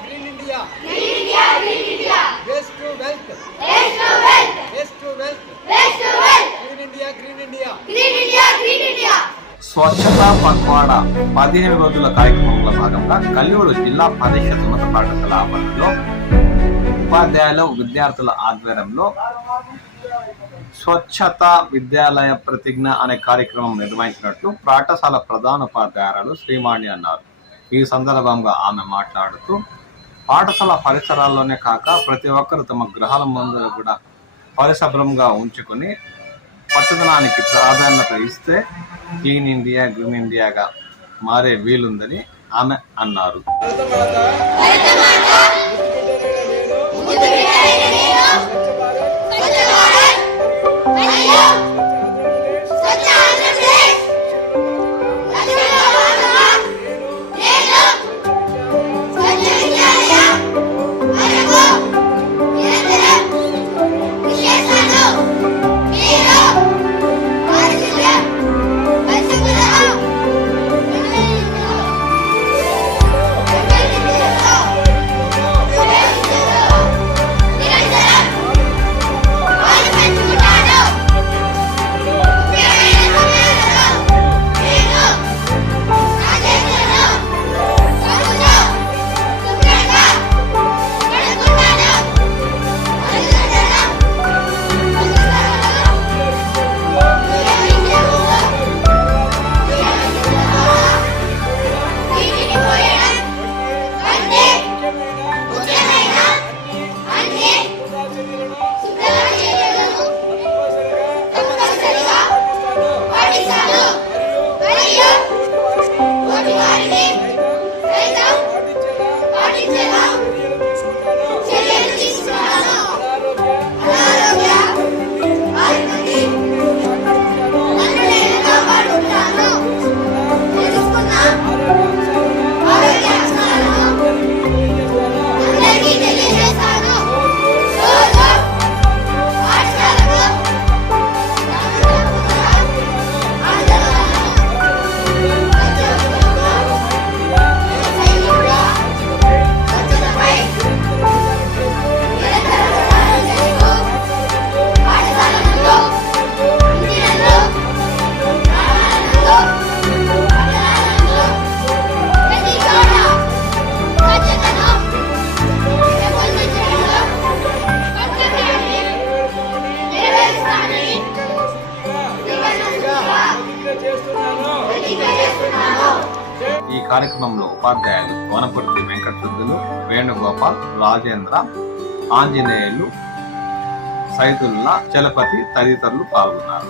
Green India waste to wealth green India Swachhata Pakhwada 15 రోజుల కార్యక్రమంలో భాగంగా కల్లూరు జిల్లా పరిషత్ ఉన్నత పాఠశాల ఆవరణలో ఉపాధ్యాయులు విద్యార్థుల ఆధ్వర్యంలో స్వచ్ఛత విద్యాలయ ప్రతిజ్ఞ అనే కార్యక్రమం నిర్వహించినట్లు పాఠశాల ప్రధానోపాధ్యాయురాలు శ్రీవాణి అన్నారు. ఈ సందర్భంగా ఆమె మాట్లాడుతూ పాఠశాల పరిసరాల్లోనే కాక ప్రతి ఒక్కరు తమ గృహాల ముందు కూడా పరిశుభ్రంగా ఉంచుకుని పచ్చదనానికి ప్రాధాన్యత ఇస్తే క్లీన్ ఇండియా గ్రీన్ ఇండియాగా మారే వీలుందని ఆమె అన్నారు. ఈ కార్యక్రమంలో ఉపాధ్యాయులు వనపర్తి వెంకటశుద్ధులు, వేణుగోపాల్, రాజేంద్ర, ఆంజనేయులు, సైదుల్లా, చలపతి తదితరులు పాల్గొన్నారు.